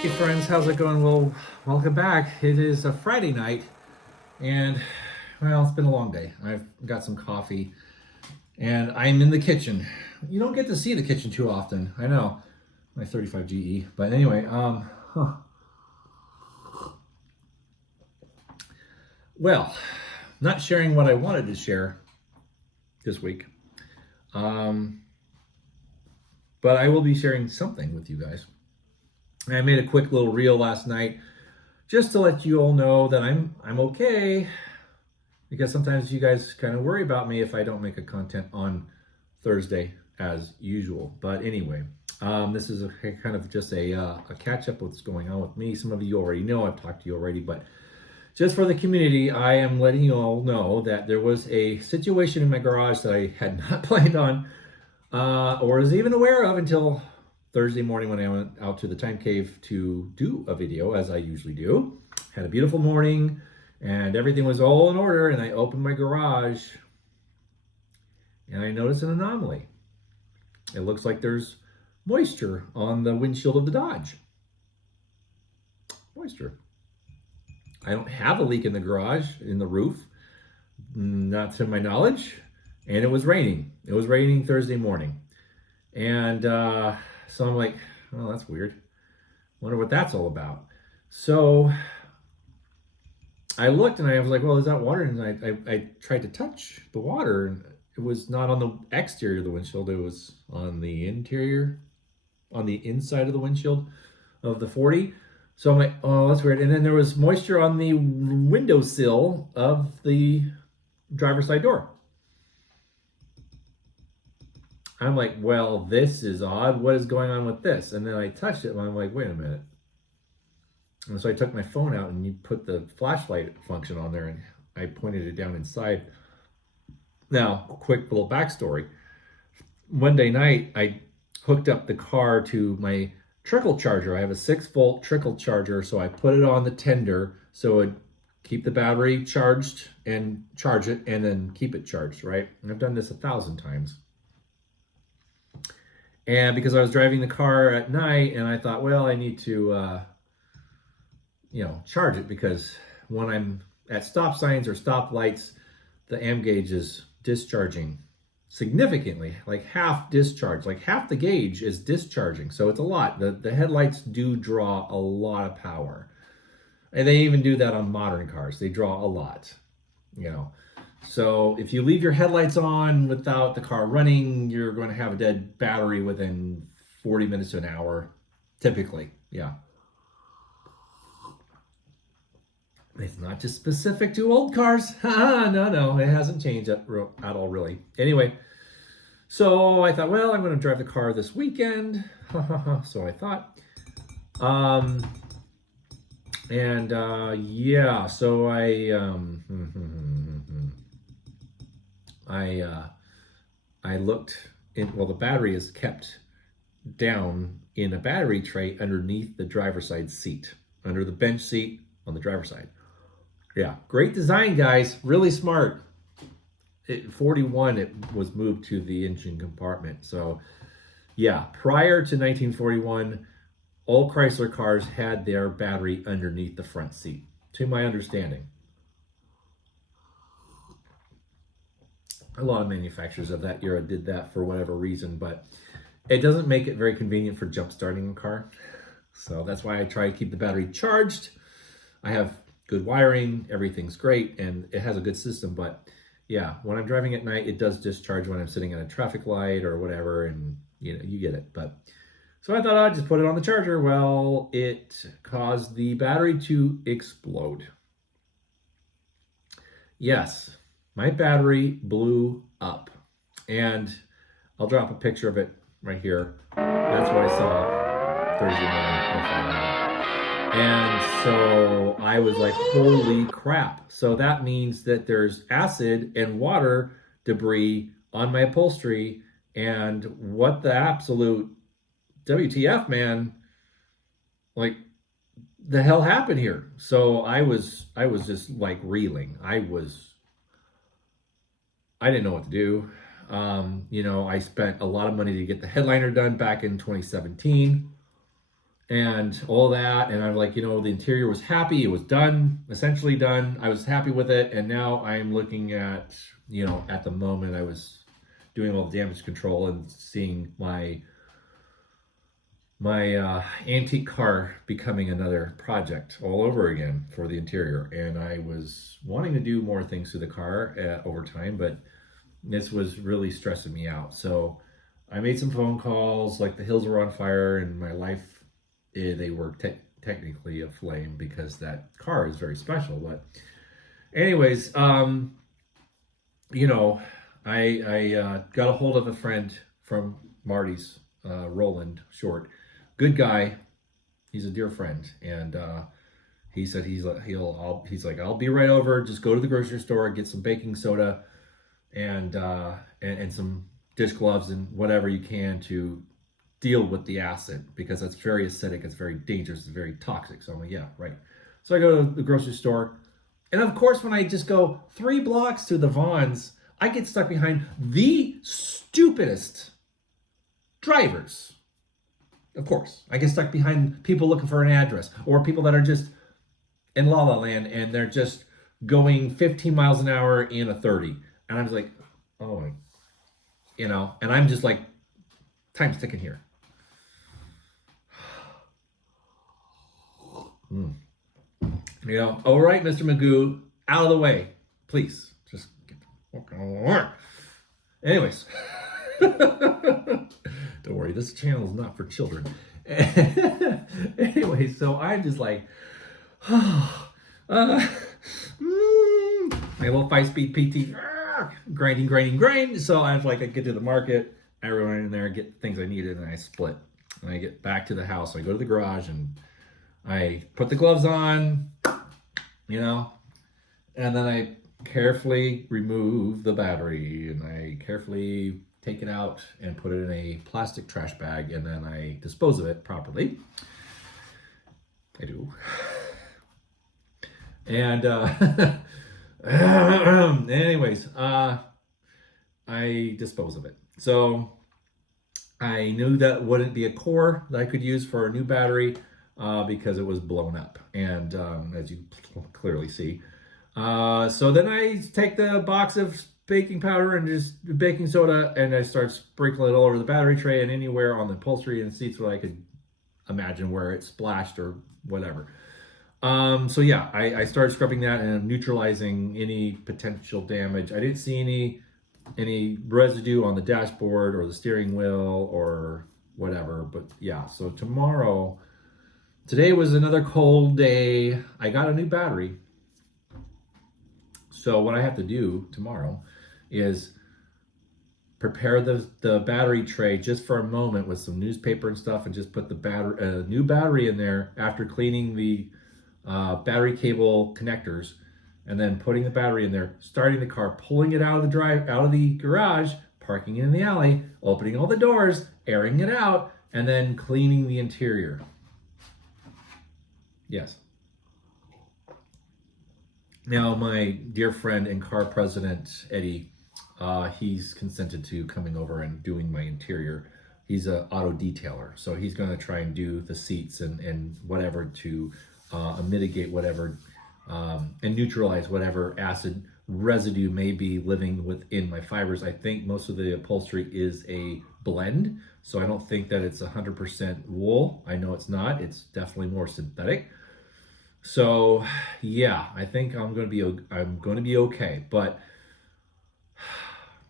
Hey friends, how's it going? Well, welcome back. It is a Friday night, and well, it's been a long day. I've got some coffee, and I'm in the kitchen. You don't get to see the kitchen too often. I know, my 35 GE. But anyway, well, not sharing what I wanted to share this week, um, but I will be sharing something with you guys. I made a quick little reel last night just to let you all know that I'm okay, because sometimes you guys kind of worry about me if I don't make a content on Thursday as usual. But anyway, this is a kind of just a catch up what's going on with me. Some of you already know, I've talked to you already, but just for the community, I am letting you all know that there was a situation in my garage that I had not planned on or was even aware of until Thursday morning when I went out to the time cave to do a video, as I usually do. Had a beautiful morning and everything was all in order, and I opened my garage and I noticed an anomaly. It looks like there's moisture on the windshield of the Dodge. Moisture. I don't have a leak in the garage, in the roof, not to my knowledge, and it was raining. It was raining Thursday morning. And so I'm like, oh, that's weird. Wonder what that's all about. So I looked and I was like, well, is that water? And I tried to touch the water, and it was not on the exterior of the windshield. It was on the interior, on the inside of the windshield of the 40. So I'm like, oh, that's weird. And then there was moisture on the windowsill of the driver's side door. I'm like, well, this is odd. What is going on with this? And then I touched it and I'm like, wait a minute. And so I took my phone out and you put the flashlight function on there and I pointed it down inside. Now, quick little backstory. Monday night, I hooked up the car to my trickle charger. I have a 6-volt trickle charger, so I put it on the tender so it keep the battery charged and charge it and then keep it charged, right? And I've done this 1,000 times. And because I was driving the car at night and I thought, well, I need to, charge it, because when I'm at stop signs or stop lights, the amp gauge is discharging significantly, like half discharge, like half the gauge is discharging. So it's a lot. The headlights do draw a lot of power. And they even do that on modern cars. They draw a lot, So if you leave your headlights on without the car running, you're going to have a dead battery within 40 minutes to an hour, typically. Yeah. It's not just specific to old cars. No, it hasn't changed at all, really. Anyway, so I thought, well, I'm going to drive the car this weekend. So I thought. Yeah, so I looked in, well, the battery is kept down in a battery tray underneath the driver's side seat, under the bench seat on the driver's side. Yeah, great design, guys. Really smart. 41, it was moved to the engine compartment. So, yeah, prior to 1941, all Chrysler cars had their battery underneath the front seat, to my understanding. A lot of manufacturers of that era did that for whatever reason, but it doesn't make it very convenient for jump starting a car. So that's why I try to keep the battery charged. I have good wiring, everything's great, and it has a good system. But yeah, when I'm driving at night, it does discharge when I'm sitting at a traffic light or whatever, and you get it. But so I thought I'd just put it on the charger. Well, it caused the battery to explode. Yes, my battery blew up, and I'll drop a picture of it right here. That's what I saw Thursday morning. And so I was like, holy crap. So that means that there's acid and water debris on my upholstery. And what the absolute WTF, man? Like, the hell happened here? So I was just like reeling. I didn't know what to do. I spent a lot of money to get the headliner done back in 2017. and all that. And I'm like, you know, the interior was happy. It was done, essentially done. I was happy with it. And now I'm looking at, you know, at the moment I was doing all the damage control and seeing my antique car becoming another project all over again for the interior. And I was wanting to do more things to the car over time, but this was really stressing me out. So I made some phone calls, like the hills were on fire and my life, they were technically aflame because that car is very special. But anyways, you know, I got a hold of a friend from Marty's, Roland Short, good guy. He's a dear friend, and he said he's like, I'll be right over. Just go to the grocery store, get some baking soda, and some dish gloves and whatever you can to deal with the acid, because that's very acidic, it's very dangerous, it's very toxic. So I'm like, yeah, right. So I go to the grocery store, and of course, when I just go 3 blocks to the Vons, I get stuck behind the stupidest drivers. Of course, I get stuck behind people looking for an address, or people that are just in La La Land and they're just going 15 miles an hour in a 30. And I'm just like, oh, you know, and I'm just like, time's ticking here. You know, all right, Mr. Magoo, out of the way, please. Just get walking on. Anyways, don't worry, this channel is not for children. Anyway, so I'm just like, my little 5-speed PT, grinding. So I was like, I get to the market, I run in there, get things I needed, and I split. And I get back to the house. I go to the garage and I put the gloves on, you know, and then I carefully remove the battery and I carefully take it out and put it in a plastic trash bag, and then I dispose of it properly. I do. And anyways, I dispose of it. So I knew that wouldn't be a core that I could use for a new battery because it was blown up, and as you clearly see. So then I take the box of baking powder and just baking soda, and I start sprinkling it all over the battery tray and anywhere on the upholstery and seats where I could imagine where it splashed or whatever. So yeah, I started scrubbing that and neutralizing any potential damage. I didn't see any residue on the dashboard or the steering wheel or whatever, but yeah. So today was another cold day. I got a new battery. So what I have to do tomorrow is prepare the battery tray just for a moment with some newspaper and stuff, and just put the new battery in there after cleaning the battery cable connectors, and then putting the battery in there, starting the car, pulling it out of the garage, parking it in the alley, opening all the doors, airing it out, and then cleaning the interior. Yes. Now, my dear friend and car president, Eddie, he's consented to coming over and doing my interior. He's an auto detailer, so he's going to try and do the seats and whatever to mitigate whatever and neutralize whatever acid residue may be living within my fibers. I think most of the upholstery is a blend, so I don't think that it's 100% wool. I know it's not. It's definitely more synthetic. So yeah, I think I'm going to be okay, but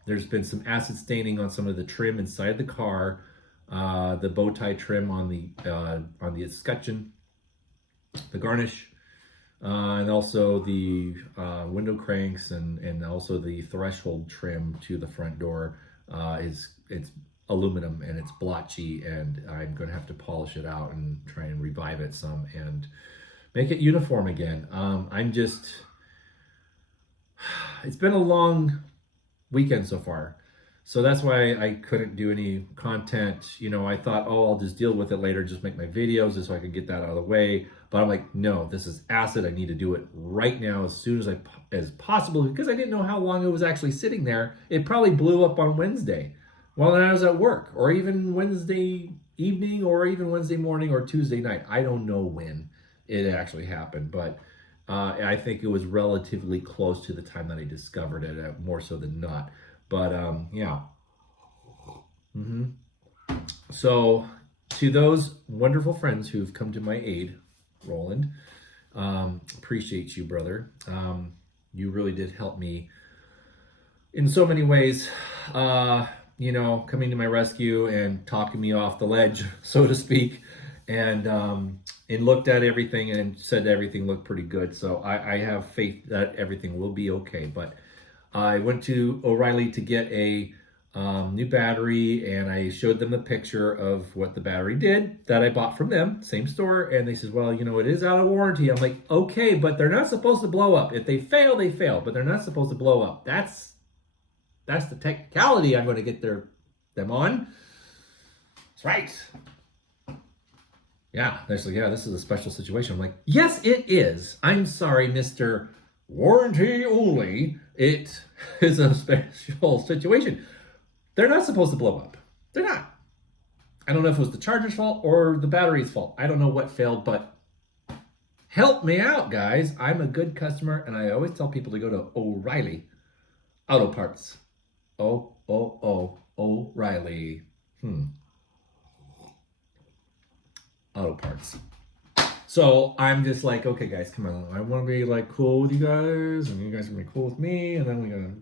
there's been some acid staining on some of the trim inside the car, the bow tie trim on the escutcheon, the garnish, and also the window cranks, and also the threshold trim to the front door it's aluminum and it's blotchy, and I'm going to have to polish it out and try and revive it some and make it uniform again. It's been a long weekend so far. So that's why I couldn't do any content. You know, I thought, oh, I'll just deal with it later, just make my videos just so I could get that out of the way. But I'm like, no, this is acid. I need to do it right now as soon as possible, because I didn't know how long it was actually sitting there. It probably blew up on Wednesday while I was at work, or even Wednesday evening or even Wednesday morning or Tuesday night. I don't know when it actually happened, but I think it was relatively close to the time that I discovered it, more so than not. But yeah. So to those wonderful friends who've come to my aid, Roland, appreciate you, brother. You really did help me in so many ways, coming to my rescue and talking me off the ledge, so to speak, and looked at everything and said everything looked pretty good. So I have faith that everything will be okay. But I went to O'Reilly to get a new battery, and I showed them the picture of what the battery did that I bought from them, same store, and they said, well, it is out of warranty. I'm like, okay, but they're not supposed to blow up. If they fail, they fail, but they're not supposed to blow up. That's the technicality I'm going to get them on. That's right. Yeah, they're like, yeah, this is a special situation. I'm like, yes, it is. I'm sorry, Mr. Warranty only. It is a special situation. They're not supposed to blow up. They're not. I don't know if it was the charger's fault or the battery's fault. I don't know what failed, but help me out, guys. I'm a good customer, and I always tell people to go to O'Reilly Auto Parts. O'Reilly. Auto Parts. So I'm just like, okay, guys, come on. I want to be like cool with you guys, and you guys are gonna be cool with me, and then we're gonna,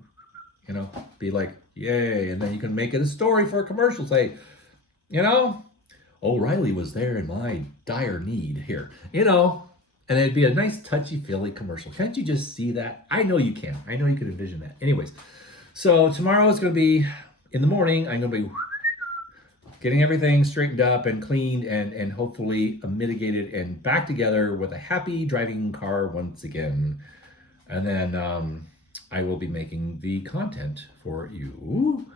be like, yay, and then you can make it a story for a commercial. Say, O'Reilly was there in my dire need here, and it'd be a nice touchy-feely commercial. Can't you just see that? I know you can. I know you can envision that. Anyways, so tomorrow is going to be, in the morning, I'm going to be getting everything straightened up and cleaned and hopefully mitigated and back together with a happy driving car once again. And then I will be making the content for you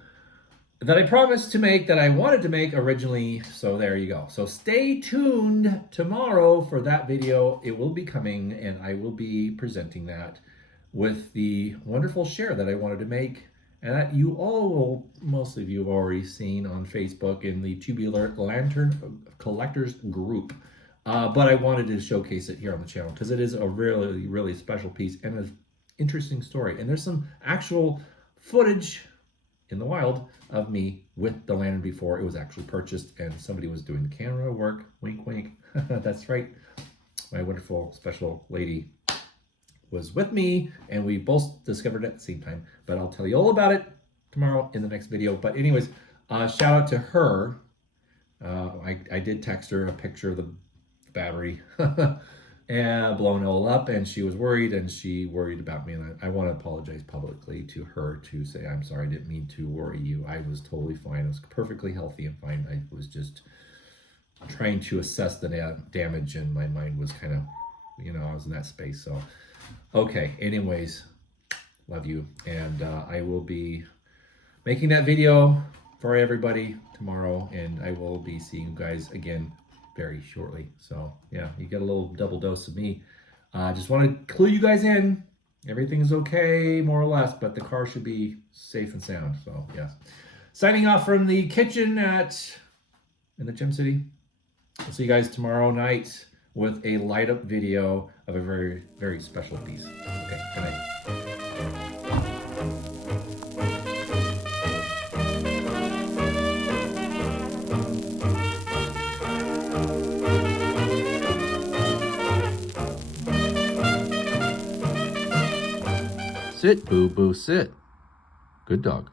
that I promised to make, that I wanted to make originally. So there you go. So stay tuned tomorrow for that video. It will be coming, and I will be presenting that with the wonderful share that I wanted to make, and that you all will, most of you have already seen on Facebook in the Tubular Lantern Collectors group. But I wanted to showcase it here on the channel because it is a really, really special piece and an interesting story. And there's some actual footage in the wild of me with the lantern before it was actually purchased, and somebody was doing the camera work. Wink, wink. That's right. My wonderful special lady was with me, and we both discovered it at the same time. But I'll tell you all about it tomorrow in the next video. But anyways, shout out to her. I did text her a picture of the battery and blown all up, and she was worried, and she worried about me. And I want to apologize publicly to her to say, I'm sorry, I didn't mean to worry you. I was totally fine. I was perfectly healthy and fine. I was just trying to assess the damage, and my mind was kind of, I was in that space. So, okay, anyways, love you. And I will be making that video for everybody tomorrow, and I will be seeing you guys again very shortly. So yeah, you get a little double dose of me. Just want to clue you guys in. Everything's okay, more or less, but the car should be safe and sound. So yes. Signing off from the kitchen in the Gem City. I'll see you guys tomorrow night with a light up video of a very, very special piece. Okay, good night. Sit, boo boo, sit. Good dog.